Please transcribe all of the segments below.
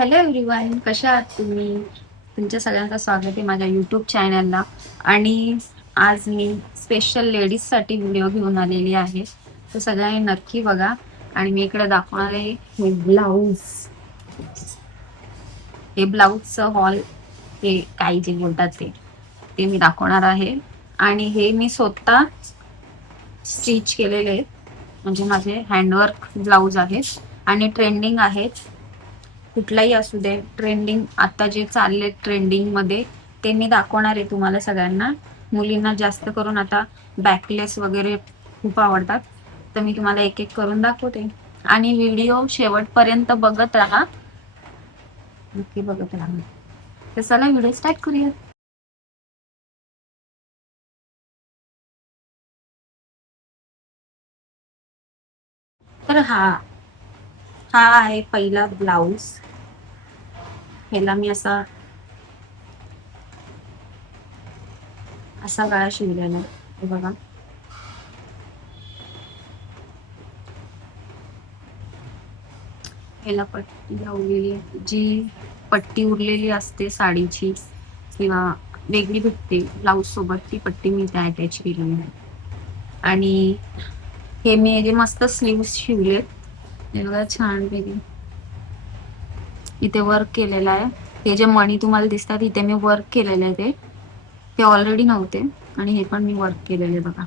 Hello everyone, कशा आहात तुम्ही? तुमच्या सगळ्यांचं स्वागत आहे माझ्या यूट्यूब चॅनलला. आणि आज मी स्पेशल लेडीजसाठी व्हिडिओ घेऊन आलेली आहे. तर सगळ्यांनी नक्की बघा. आणि मी इकडे दाखवणार आहे हे ब्लाऊज. हे ब्लाऊजचं हॉल, हे काही जे बोलतात ते मी दाखवणार आहे. आणि हे मी स्वतः स्टिच केलेले आहेत, म्हणजे माझे हँडवर्क ब्लाऊज आहेत आणि ट्रेंडिंग आहेत. कुठलाही असू दे, ट्रेंडिंग आता जे चालले ट्रेंडिंग मध्ये ते मी दाखवणार आहे तुम्हाला सगळ्यांना. मुलींना जास्त करून आता बॅकलेस वगैरे खूप आवडतात, तर मी तुम्हाला एक एक करून दाखवते. आणि व्हिडिओ शेवटपर्यंत बघत राहा, नक्की बघत राहा. तर चला व्हिडिओ स्टार्ट करूया. तर हा हा आहे पहिला ब्लाऊज. ह्याला मी असा असा गळा शिवलेला आहे, हे बघा. ह्याला पट्टी लावलेली आहे. जी पट्टी उरलेली असते साडीची किंवा वेगळी भेटते ब्लाऊज सोबत, ती पट्टी मी त्या अटॅच केलेली आहे. आणि हे मी जे मस्त स्लीव्स शिवलेत, हे बघा छान पैकी इथे वर्क केलेलं आहे. हे जे मणी तुम्हाला दिसतात इथे मी वर्क केलेलं आहे, ते ऑलरेडी नव्हते आणि हे पण मी वर्क केलेले बघा.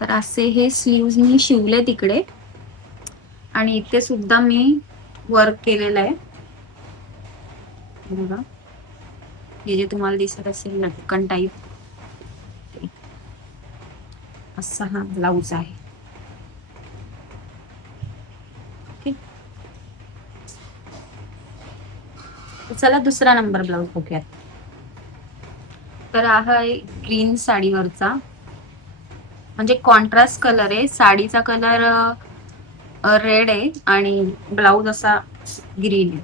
तर असे हे स्लीव्स मी शिवले तिकडे. आणि इथे सुद्धा मी वर्क केलेलं आहे, बघा. हे जे तुम्हाला दिसत असेल लटकन टाईप, असा हा ब्लाऊज आहे. ओके, चला दुसरा नंबर ब्लाऊज बघूयात. तर हा आहे ग्रीन साडीवरचा, म्हणजे कॉन्ट्रास्ट कलर आहे. साडीचा कलर रेड आहे आणि ब्लाऊज असा ग्रीन आहे.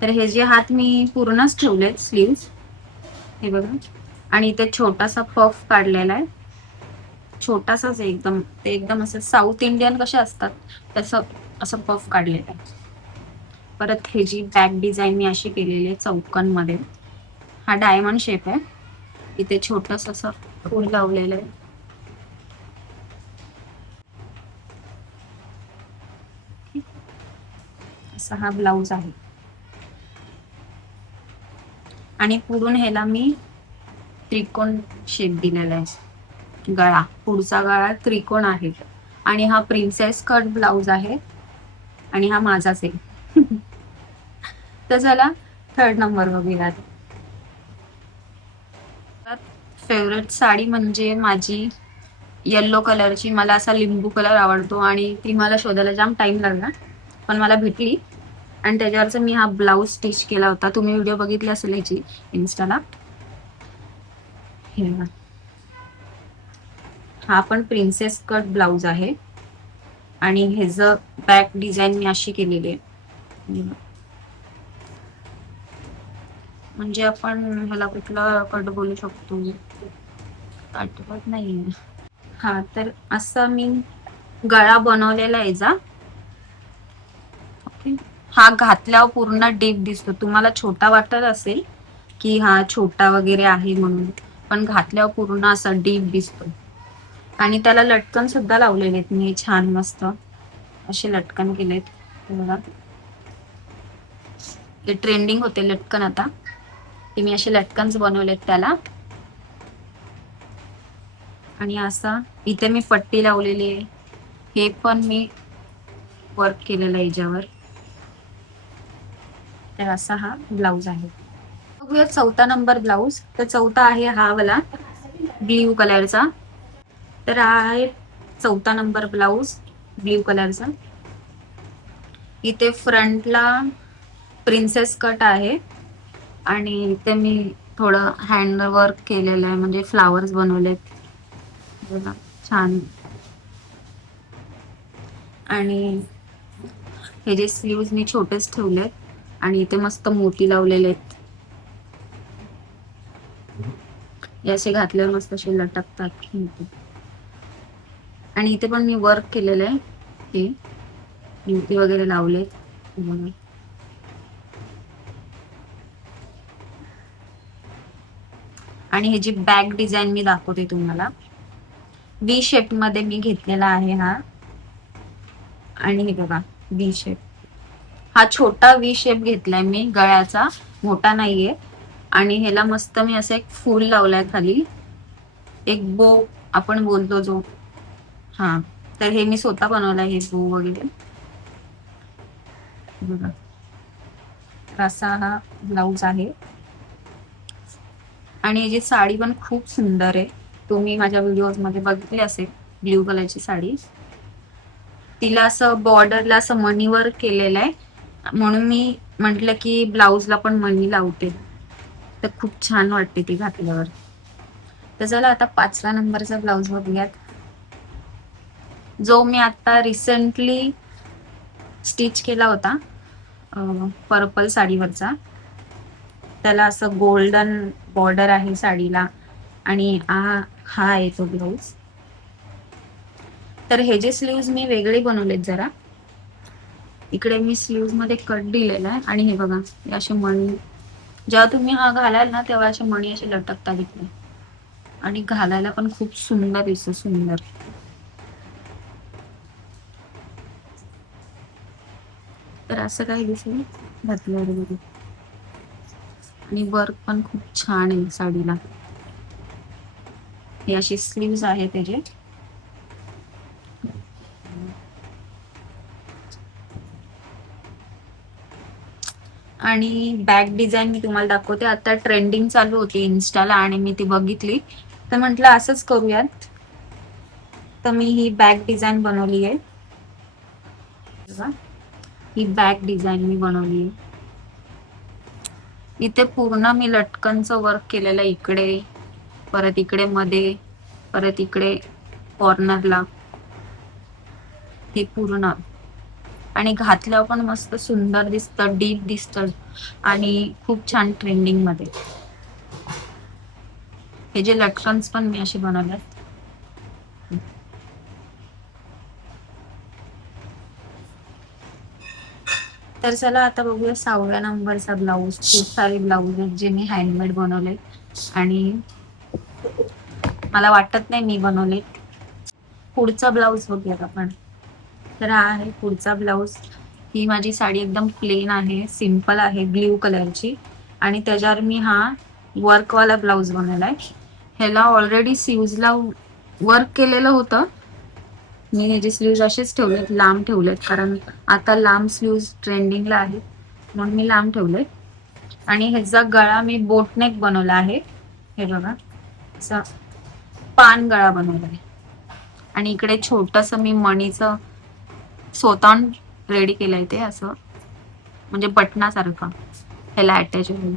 तर हे जे हात मी पूर्णच ठेवलेत स्लीव्स, हे बघा. आणि इथे छोटासा पफ काढलेला आहे, छोटासाच एकदम. ते एकदम असं साऊथ इंडियन कसे असतात तसं असं पफ काढलेलं आहे. परत हे जी बॅक डिझाईन मी अशी केलेली आहे चौकन मध्ये. हा डायमंड शेप आहे, इथे छोटस असं फूल लावलेलं आहे. असा हा ब्लाऊज आहे. आणि पुढून ह्याला मी त्रिकोण शेप दिलेला आहे. गळा, पुढचा गळा त्रिकोण आहे. आणि हा प्रिन्सेस कट ब्लाऊज आहे आणि हा माझाच आहे. तर चला थर्ड नंबर बघूयात. फेवरेट साडी म्हणजे माझी येल्लो कलरची. मला असा लिंबू कलर आवडतो आणि ती मला शोधायला जाम टाइम लागला, पण मला भेटली. आणि त्याच्यावरचा मी हा ब्लाऊज स्टिच केला होता. तुम्ही व्हिडिओ बघितली असेल याची इन्स्टाला. हा पण प्रिन्सेस कट ब्लाऊज आहे आणि ह्याच बॅक डिझाईन मी अशी केलेली आहे. म्हणजे आपण ह्याला कुठला कट बोलू शकतो, आठवत नाहीये. हा, तर असा मी गळा बनवलेला आहे जा. ओके, हा घातल्यावर पूर्ण डीप दिसतो. तुम्हाला छोटा वाटत असेल की हा छोटा वगैरे आहे म्हणून, पण घातल्यावर पूर्ण असा डीप दिसतो. आणि त्याला लटकन सुद्धा लावलेले आहेत मी छान मस्त असे लटकन केलेत, बघा. ते ट्रेंडिंग होते लटकन आता, ते मी असे लटकन्स बनवलेत त्याला. आणि असा इथे मी पट्टी लावलेली आहे, हे पण मी वर्क केलेलं आहे याच्यावर. तर असा हा ब्लाऊज आहे. बघूया चौथा नंबर ब्लाऊज. तर चौथा आहे हा वाला ब्ल्यू कलरचा. तर हा आहे चौथा नंबर ब्लाऊज ब्ल्यू कलरचा. इथे फ्रंटला प्रिन्सेस कट आहे आणि इथे मी थोडं हँड वर्क केलेलं आहे, म्हणजे फ्लावर्स बनवलेत बघा छान. आणि हे जे स्लीव्स मी छोटेच ठेवलेत आणि इथे मस्त मोती लावलेले आहेत. हे असे घातल्यावर मस्त असे लटकतात. आणि इथे पण मी वर्क केलेलं आहे हे. ब्युटी वगैरे लावले. आणि हे जी बॅक डिझाईन मी दाखवते तुम्हाला, व्ही शेप मध्ये मी घेतलेला आहे हा. आणि हे बघा व्ही शेप, हा छोटा व्ही शेप घेतलाय मी गळ्याचा, मोठा नाहीये. आणि ह्याला मस्त मी असं एक फूल लावलाय खाली, एक बो आपण बोलतो जो, हा, तर हे मी स्वतः बनवलंय हे बो वगैरे. बघा असा हा ब्लाऊज आहे. आणि याची साडी पण खूप सुंदर आहे, तुम्ही माझ्या व्हिडिओज मध्ये बघितली असेल. ब्ल्यू कलरची साडी, तिला असं बॉर्डरला असं मणी वर्क केलेलं आहे, म्हणून मी म्हंटल की ब्लाऊजला पण मणी लावते, तर खूप छान वाटते ती घातल्यावर. तर चला आता 5व्या नंबरचा ब्लाऊज बघूयात, जो मी आता रिसेंटली स्टिच केला होता पर्पल साडीवरचा. त्याला असं गोल्डन बॉर्डर आहे साडीला, आणि हा आहे तो ब्लाऊज. तर हे जे स्लीव्ज मी वेगळे बनवलेत जरा, इकडे मी स्लीव्ज मध्ये कट दिलेला आहे. आणि हे बघा असे मणी, जेव्हा तुम्ही हा घालाल ना तेव्हा असे मणी असे लटकतात इकडे, आणि घालायला पण खूप सुंदर दिसतं, सुंदर. तर असं काही दिसेल घातल्यावर, आणि वर्क पण खूप छान आहे साडीला. हे अशी स्लीव्ज आहे त्याचे. आणि बॅक डिझाईन मी तुम्हाला दाखवते, आता ट्रेंडिंग चालू होती इन्स्टाला आणि मी ती बघितली, तर म्हंटल असंच करूयात. तर मी ही बॅक डिझाईन बनवली आहे, ही बॅक डिझाईन मी बनवली आहे. इथे पूर्ण मी लटकनचं वर्क केलेलं, इकडे परत इकडे मध्ये, परत इकडे कॉर्नरला, हे पूर्ण. आणि घातल्यावर पण मस्त सुंदर दिसतं, डीप दिसतं, आणि खूप छान ट्रेंडिंग मध्ये. हे जे लटकन्स पण मी असे बनवले. तर चला आता बघूया 6व्या नंबरचा ब्लाऊज. खूप सारे ब्लाऊज आहेत जे मी हँडमेड बनवले, आणि मला वाटत नाही मी बनवले. पुढचा ब्लाऊज बघूयात आपण. तर हा आहे पुढचा ब्लाऊज. ही माझी साडी एकदम प्लेन आहे, सिंपल आहे, ब्ल्यू कलरची, आणि त्याच्यावर मी हा वर्कवाला ब्लाऊज बनवलाय. ह्याला ऑलरेडी स्लीव्जला वर्क केलेलं होतं. मी ह्याचे स्लीव्ज असेच ठेवलेत, लांब ठेवलेत, कारण आता लांब स्लीव्ज ट्रेंडिंगला आहे, म्हणून मी लांब ठेवले. आणि ह्याचा गळा मी बोटनेक बनवला आहे, हे बघा असा पान गळा बनवला आहे. आणि इकडे छोटस मी मणीचं स्वतःहून रेडी केलंय, ते असं म्हणजे बटनासारखं ह्याला अटॅच होईल.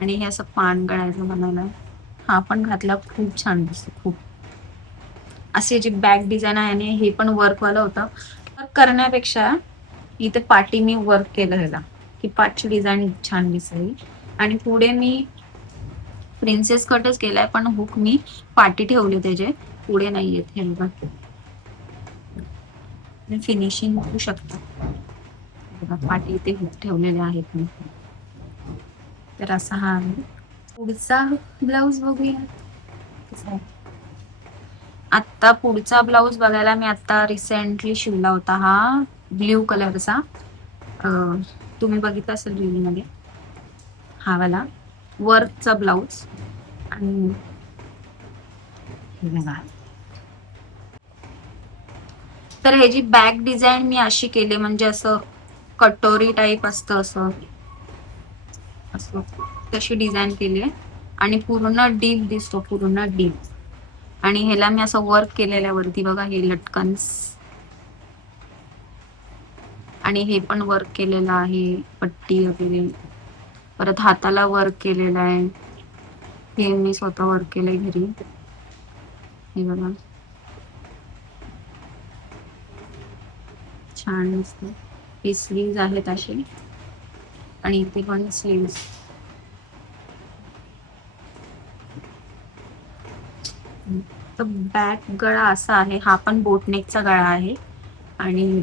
आणि हे असं पान गळ्याचं बनवलंय, हा पण घातला खूप छान दिसतो. खूप असे जी बॅक डिझाईन आहे, आणि हे पण वर्कवालं होतं. वर्क करण्यापेक्षा इथे पाठी मी वर्क केलं ह्याला, की पाठची डिझाईन छान दिसेल. आणि पुढे मी प्रिन्सेस कटच केलाय, पण हुक मी पाठी ठेवले, त्याचे पुढे नाहीयेत. हे बघा फिनिशिंग होऊ शकतं, पाठी इथे हुक ठेवलेले आहेत मी. तर असा हा आहे. पुढचा ब्लाऊज बघूया. आता पुढचा ब्लाऊज बघायला मी आता रिसेंटली शिवला होता, हा ब्ल्यू कलरचा. तुम्ही बघितलं असेल रील मध्ये, हा वाला वर्कचा ब्लाऊज. आणि तर ह्याची बॅक डिझाईन मी अशी केली, म्हणजे असं कटोरी टाईप असतं, असं असं तशी डिझाईन केली आहे. आणि पूर्ण डीप दिसतो, पूर्ण डीप. आणि ह्याला मी असं वर्क केलेल्यावरती बघा, हे लटकन्स, आणि हे पण वर्क केलेलं आहे, पट्टी वगैरे. परत हाताला वर्क केलेलं आहे, हे मी स्वतः वर्क केलंय घरी, हे बघा छान दिसतं. हे स्लीव्ज आहेत असे, आणि इथे पण स्लीव्ज. तर बॅक गळा असा आहे, हा पण बोटनेकचा गळा आहे. आणि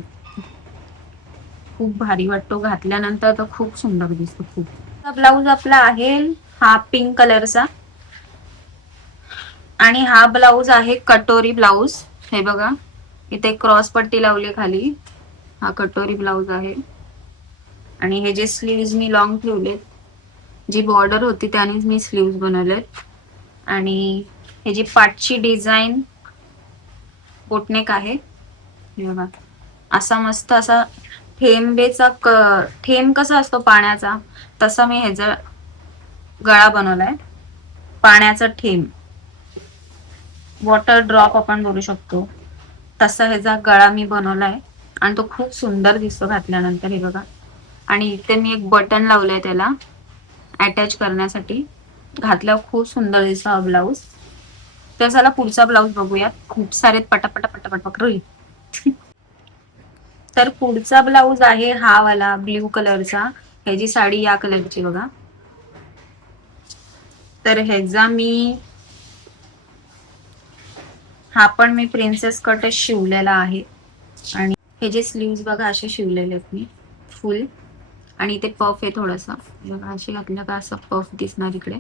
खूप भारी वाटतो घातल्यानंतर, तर खूप सुंदर दिसतो खूप. ब्लाऊज आपला आहे हा पिंक कलरचा आणि हा ब्लाऊज आहे कटोरी ब्लाऊज. हे बघा इथे क्रॉस पट्टी लावली खाली, हा कटोरी ब्लाऊज आहे. आणि हे जे स्लीव्ज मी लॉंग ठेवलेत, जी बॉर्डर होती त्यानेच मी स्लीव्ज बनवलेत. आणि हे जी पाठची डिझाईन बोटनेक आहे, हे बघा असा मस्त असा थेंबेचा थेंब कसा असतो पाण्याचा, तसा मी ह्याचा गळा बनवलाय. पाण्याचा थेंब, वॉटर ड्रॉप आपण बोलू शकतो, तसा ह्याचा गळा मी बनवलाय. आणि तो खूप सुंदर दिसतो घातल्यानंतर. हे बघा, आणि इथे मी एक बटन लावलंय त्याला अटॅच करण्यासाठी. घातल्यावर खूप सुंदर दिसतो हा ब्लाऊज. तर चला पुढचा ब्लाऊज बघूयात. खूप सारे पटापटा पटापट पकडू. तर पुढचा ब्लाऊज आहे हा वाला ब्ल्यू कलरचा. ह्याची साडी या कलरची बघा. तर ह्याचा हा पण मी प्रिन्सेस कटच शिवलेला आहे. आणि हे जे स्लीव्ज बघा असे शिवलेले आहेत मी फुल. आणि ते पफ आहे थोडासा बघा, असे घातलं का असं पफ दिसणार इकडे.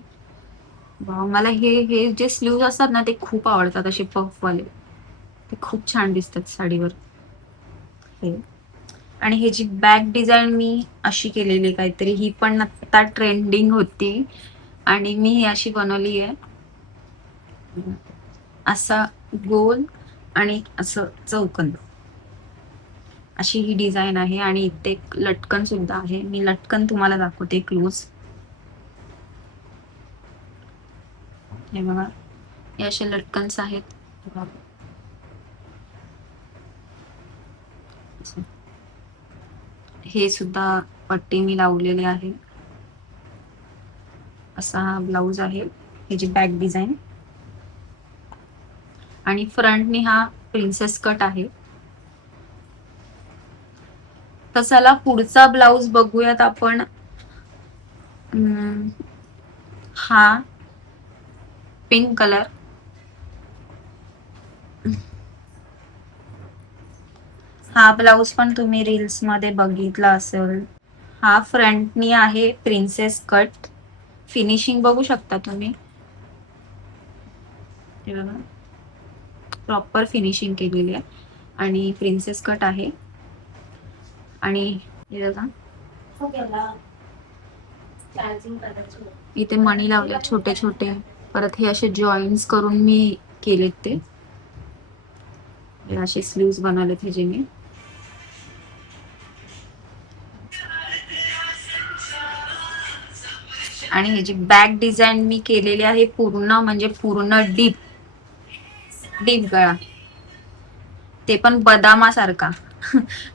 मला हे हे जे स्लीव्ज असतात ना ते खूप आवडतात, असे पफ वाले. ते खूप छान दिसतात साडीवर हे. आणि हे जी बॅक डिझाईन मी अशी केलेली काहीतरी, ही पण आता ट्रेंडिंग होती आणि मी ही अशी बनवली आहे. असा गोल आणि असं चौकन, अशी ही डिझाईन आहे. आणि इथे एक लटकन सुद्धा आहे. मी लटकन तुम्हाला दाखवते क्लोज. हे बघा, हे असे लटकन्स आहेत. हे सुद्धा पट्टी मी लावलेले आहे. असा हा ब्लाऊज आहे, ह्याची बॅक डिझाईन. आणि फ्रंटनी हा प्रिन्सेस कट आहे. तर चला पुढचा ब्लाऊज बघूयात आपण. हा पिंक कलर. हा ब्लाऊज पण तुम्ही रील्स मध्ये बघितला असेल. हा फ्रंटनी आहे प्रिन्सेस कट. फिनिशिंग बघू शकता तुम्ही, हे बघा प्रॉपर फिनिशिंग केलेली आहे. आणि प्रिन्सेस कट आहे. आणि हे बघा इथे मणी लावले छोटे छोटे. परत हे असे जॉईंट्स करून मी केलेत ते. असे स्लीव्स बनवलेत ह्याचे मी. आणि ह्याची बॅक डिझाईन मी केलेली आहे पूर्ण, म्हणजे पूर्ण डीप डीप गळा. ते पण बदामासारखा.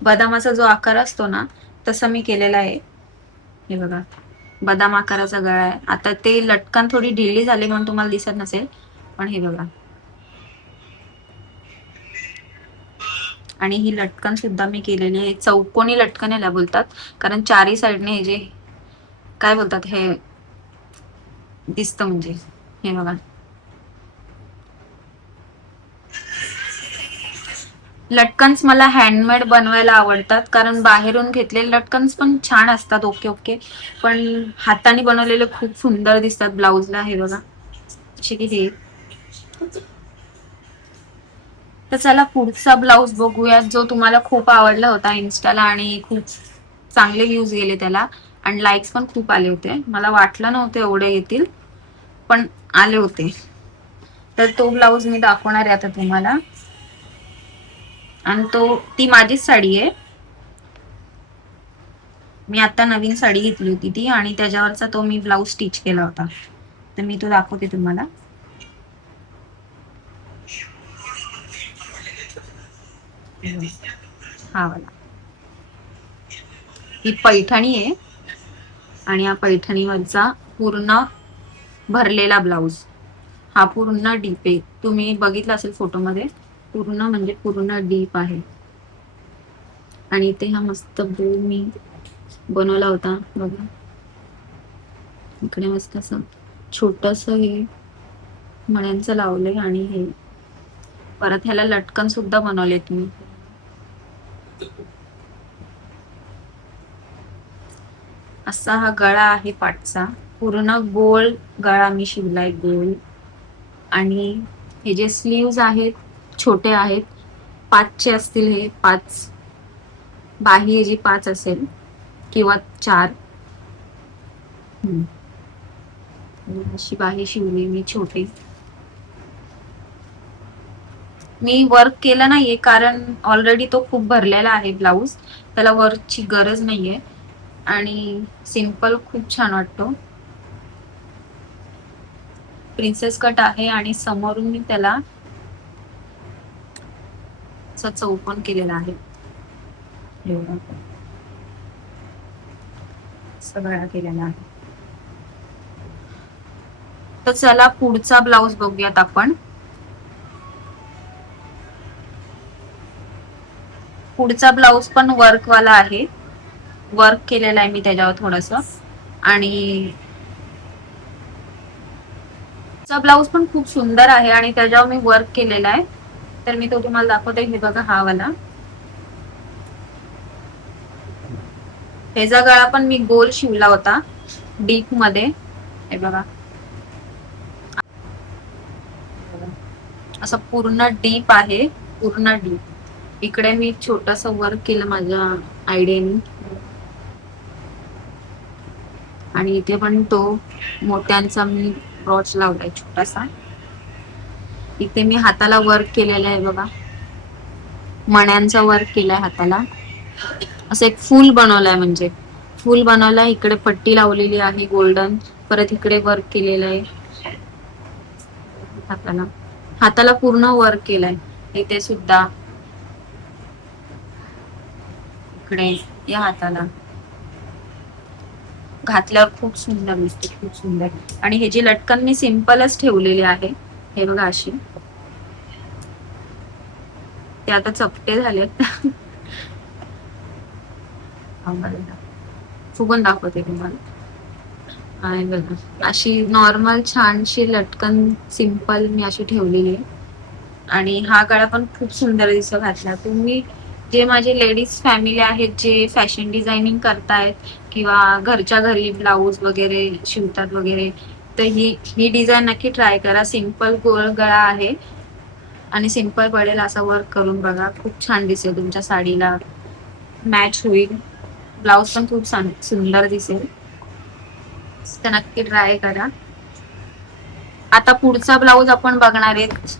बदामाचा जो आकार असतो ना तसं मी केलेला आहे. हे बघा बदाम आकाराचा गळा आहे. आता ते लटकन थोडी ढिली झाली म्हणून तुम्हाला दिसत नसेल, पण हे बघा. आणि ही लटकन सुद्धा मी केलेली आहे. चौकोनी लटकन याला बोलतात, कारण चारी साईडने हे जे काय बोलतात हे दिसतं, म्हणजे हे बघा. लटकन्स मला हँडमेड बनवायला आवडतात, कारण बाहेरून घेतलेले लटकन्स पण छान असतात, ओके ओके, पण हाताने बनवलेले खूप सुंदर दिसतात ब्लाऊजला. हे बघा असे की हे. तर चला पुढचा ब्लाऊज बघूयात, जो तुम्हाला खूप आवडला होता इन्स्टाला आणि खूप चांगले व्ह्यूज गेले त्याला आणि लाईक्स पण खूप आले होते. मला वाटलं नव्हतं एवढे येतील, पण आले होते. तर तो ब्लाऊज मी दाखवणार आहे आता तुम्हाला. आणि ती माझीच साडी आहे. मी आता नवीन साडी घेतली होती ती, आणि त्याच्यावरचा तो मी ब्लाऊज स्टिच केला होता. तर मी तो दाखवते तुम्हाला. हा वाला, ही पैठणी आहे आणि या पैठणीवरचा पूर्ण भरलेला ब्लाऊज. हा पूर्ण डीप आहे, तुम्ही बघितला असेल फोटोमध्ये. पूर्ण म्हणजे पूर्ण डीप आहे. आणि इथे हा मस्त बो मी बनवला होता बघा. इकडे मस्त असं छोटस हे मण्यांचं लावलंय. आणि हे परत ह्याला लटकन सुद्धा बनवलेत मी. असा हा गळा आहे पाठचा. पूर्ण गोल गळा मी शिवलाय, गोल. आणि हे जे स्लीव्ज आहेत छोटे आहेत, 5चे असतील हे, 5. बाही जी 5 असेल किंवा 4. अशी बाही शिवली मी छोटी. मी वर्क केलं नाहीये कारण ऑलरेडी तो खूप भरलेला आहे ब्लाऊज, त्याला वर्कची गरज नाहीये. आणि सिंपल खूप छान वाटतो. प्रिन्सेस कट आहे आणि समोरून मी त्याला असा चौकोन केलेला आहे. सगळा केलेला आहे. तर चला पुढचा ब्लाऊज बघूयात आपण. पुढचा ब्लाऊज पण वर्कवाला आहे. वर्क केलेला आहे मी त्याच्यावर थोडस. आणि ब्लाऊज पण खूप सुंदर आहे आणि त्याच्यावर मी वर्क केलेला आहे. तर मी तो तुम्हाला दाखवते. हे बघा, हा वाला. ह्याचा गळा पण मी गोल शिवला होता डीप मध्ये. हे बघा, असं पूर्ण डीप आहे, पूर्ण डीप. इकडे मी छोटस वर्क केलं माझ्या आयडियाने. आणि इथे पण तो मोत्यांचा मी ब्रॉच लावलाय छोटासा. इथे मी हाताला वर्क केलेलं आहे बघा, मण्यांचा वर्क केलाय हाताला. असं एक फूल बनवलंय, म्हणजे फूल बनवलाय. इकडे पट्टी लावलेली आहे गोल्डन. परत इकडे वर्क केलेलं आहे हाताला. हाताला पूर्ण वर्क केलंय. इथे सुद्धा, इकडे या हाताला घातल्यावर खूप सुंदर दिसते, खूप सुंदर. आणि हे जे लटकन मी सिंपलच ठेवलेले आहे. हे बघा, अशी. ते आता चपटे झालेत. फुगून दाखवते तुम्हाला. आणि बघा, अशी नॉर्मल छानशी लटकन सिंपल मी अशी ठेवलेली आहे. आणि हा गळा पण खूप सुंदर दिसतो घातला. तुम्ही जे माझे लेडीज फॅमिली आहेत जे फॅशन डिझायनिंग करतायत किंवा घरच्या घरी ब्लाऊज वगैरे शिवतात वगैरे, तर ही डिझाईन नक्की ट्राय करा. सिंपल गोल गळा आहे आणि सिंपल पडेल असा वर्क करून बघा. खूप छान दिसेल, तुमच्या साडीला मॅच होईल. ब्लाऊज पण खूप सुंदर दिसेल. तर नक्की ट्राय करा. आता पुढचा ब्लाऊज आपण बघणार आहेत.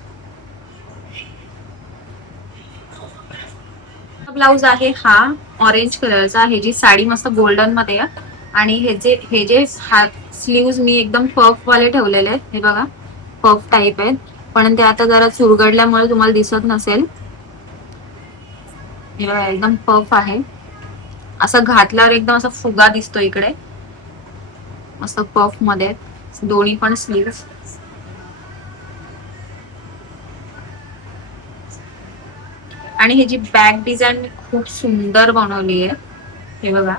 ब्लाऊज आहे हा ऑरेंज कलरचा. हे जी साडी मस्त गोल्डन मध्ये आहे. आणि हे जे हात स्लीव्ह मी एकदम पफ वाले ठेवलेले आहेत. हे बघा, पफ टाईप आहेत, पण ते आता जरा चुरगडल्यामुळे तुम्हाला दिसत नसेल. हे बघा, एकदम पफ आहे. असं घातल्यावर एकदम असा फुगा दिसतो इकडे, मस्त पफ मध्ये दोन्ही पण स्लीव्ह. आणि ही जी बॅक डिझाईन मी खूप सुंदर बनवली आहे. हे बघा,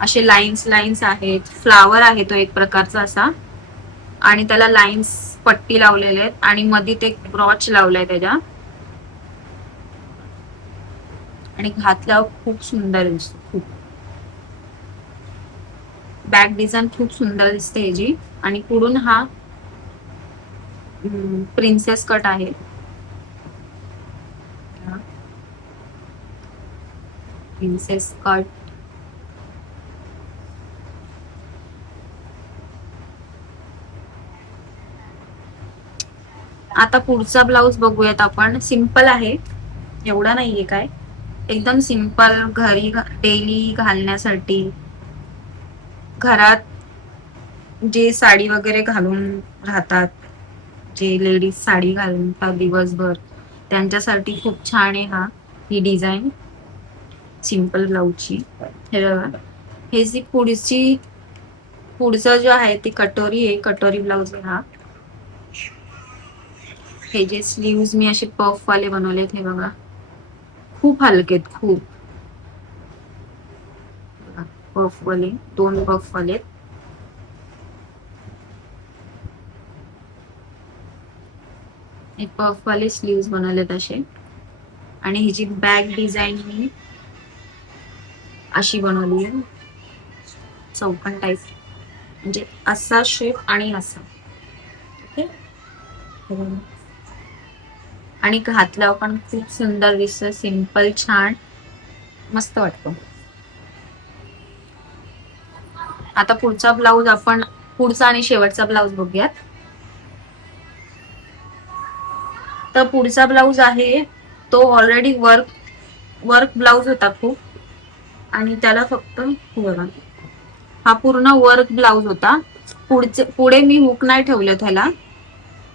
असे लाईन्स लाईन्स आहेत. फ्लावर आहे तो एक प्रकारचा असा. आणि त्याला लाईन्स पट्टी लावलेले आहेत आणि मध्ये ते ब्रॉच लावलाय त्याच्या. आणि घातल्यावर खूप सुंदर दिसतो. खूप बॅक डिझाईन खूप सुंदर दिसते ह्याची. आणि पुढून हा प्रिन्सेस कट आहे. Princess cut. आता पुढचा ब्लाऊज बघूयात आपण. सिंपल आहे, एवढा नाहीये काय, एकदम सिंपल घरी डेली घालण्यासाठी. घरात जे साडी वगैरे घालून राहतात, जे लेडीज साडी घालतात दिवसभर, त्यांच्यासाठी खूप छान आहे ही डिझाईन सिंपल ब्लाऊजची. हे बघा, हे जी पुढचं जो आहे ती कटोरी आहे, कटोरी ब्लाऊज आहे हा. हे जे स्लीव्ज मी असे पफ वाले बनवलेत, हे बघा, खूप हलकेत, खूप. पफ वाले, 2 पफ वाले. पफ वाले स्लीव्ज बनवलेत असे. आणि ही जी बॅक डिझाईन मी अशी बनवली आहे, चौकन टाईप, म्हणजे असा शेप आणि असा. ओके, आणि घातल्यावर पण खूप सुंदर दिसतं, सिंपल, छान, मस्त वाटतो. आता पुढचा ब्लाऊज आपण, पुढचा आणि शेवटचा ब्लाऊज बघूयात. तर पुढचा ब्लाऊज आहे तो ऑलरेडी वर्क ब्लाऊज होता खूप, आणि त्याला फक्त बघा, हा पूर्ण वर्क ब्लाऊज होता. पुढे मी हुक नाही ठेवलं त्याला,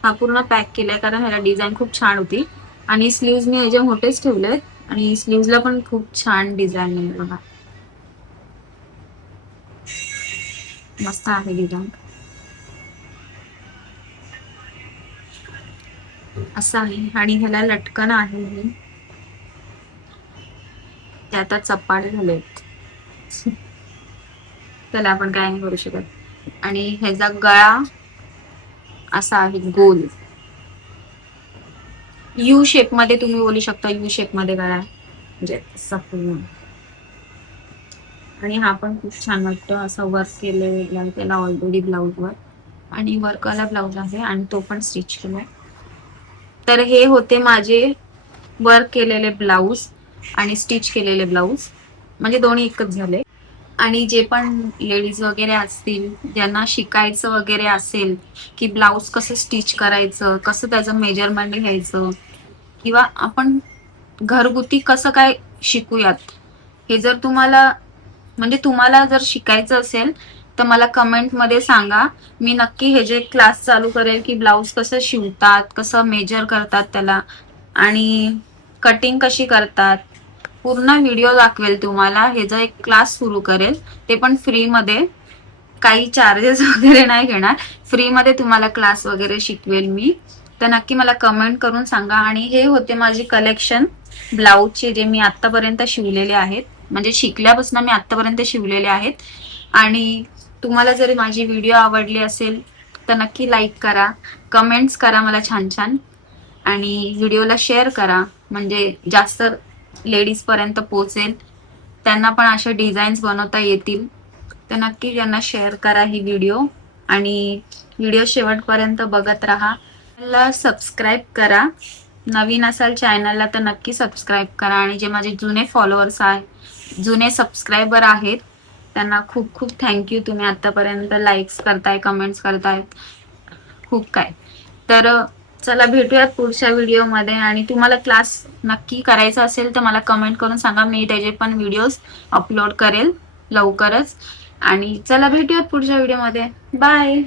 हा पूर्ण पॅक केलाय कारण ह्याला डिझाईन खूप छान होती. आणि स्लीव्ज मी ह्याचे मोठेच ठेवले, आणि स्लीव्जला पण खूप छान डिझाईन आहे बघा, मस्त आहे डिझाईन. असं आहे, आणि ह्याला लटकन आहे, ते आता चपाट झालेत, त्याला आपण काय नाही करू शकत. आणि ह्याचा गळा असा आहे गोल, यू शेप मध्ये, तुम्ही बोलू शकता यू शेप मध्ये गळा, म्हणजे असा पूर्ण. आणि हा पण खूप छान वाटतो, असा वर्क केलेला त्याला ऑलरेडी ब्लाऊज वर, आणि वर्कवाला ब्लाऊज आहे, आणि तो पण स्टिच केलाय. तर हे होते माझे वर्क केलेले ब्लाऊज आणि स्टिच केलेले ब्लाऊज, म्हणजे दोन्ही एकच झाले. आणि जे पण लेडीज वगैरे असतील, ज्यांना शिकायचं वगैरे असेल की ब्लाऊज कसं स्टिच करायचं, कसं त्याचं मेजरमेंट घ्यायचं, किंवा आपण घरगुती कसं काय शिकूयात, हे जर तुम्हाला, म्हणजे तुम्हाला जर शिकायचं असेल तर मला कमेंट मध्ये सांगा. मी नक्की हे जे क्लास चालू करेल की ब्लाऊज कसं शिवतात, कसं मेजर करतात त्याला, आणि कटिंग कशी करतात, पूर्ण व्हिडिओ दाखवेल तुम्हाला. हे जर एक क्लास सुरू करेल, ते पण फ्री मध्ये, काही चार्जेस वगैरे नाही घेणार, फ्री मध्ये तुम्हाला क्लास वगैरे शिकवेल मी. तर नक्की मला कमेंट करून सांगा. आणि हे होते माझे कलेक्शन ब्लाऊजचे, जे मी आतापर्यंत शिवलेले आहेत, म्हणजे शिकल्यापासून मी आतापर्यंत शिवलेले आहेत. आणि तुम्हाला जर माझी व्हिडिओ आवडली असेल तर नक्की लाईक करा, कमेंट्स करा मला छान छान, आणि व्हिडिओला शेअर करा, म्हणजे जास्त लेडीज पर्यंत पोहोचेल, त्यांना पण अशा डिझाईन्स बनवता येतील. तर नक्की त्यांना शेअर करा ही व्हिडिओ, आणि व्हिडिओ शेवटपर्यंत बघत राहा. मला सबस्क्राईब करा, नवीन असाल चॅनलला तर नक्की सबस्क्राईब करा. आणि जे माझे जुने फॉलोअर्स आहेत, जुने सबस्क्रायबर आहेत, त्यांना खूप खूप थँक्यू. तुम्ही आतापर्यंत लाईक्स करताय, कमेंट्स करताय, खूप काय. तर चला भेटूयात पुढच्या व्हिडिओमध्ये. आणि तुम्हाला क्लास नक्की करायचा असेल तर मला कमेंट करून सांगा, मी त्याचे पण व्हिडिओज अपलोड करेल लवकरच. आणि चला भेटूयात पुढच्या व्हिडिओमध्ये. बाय.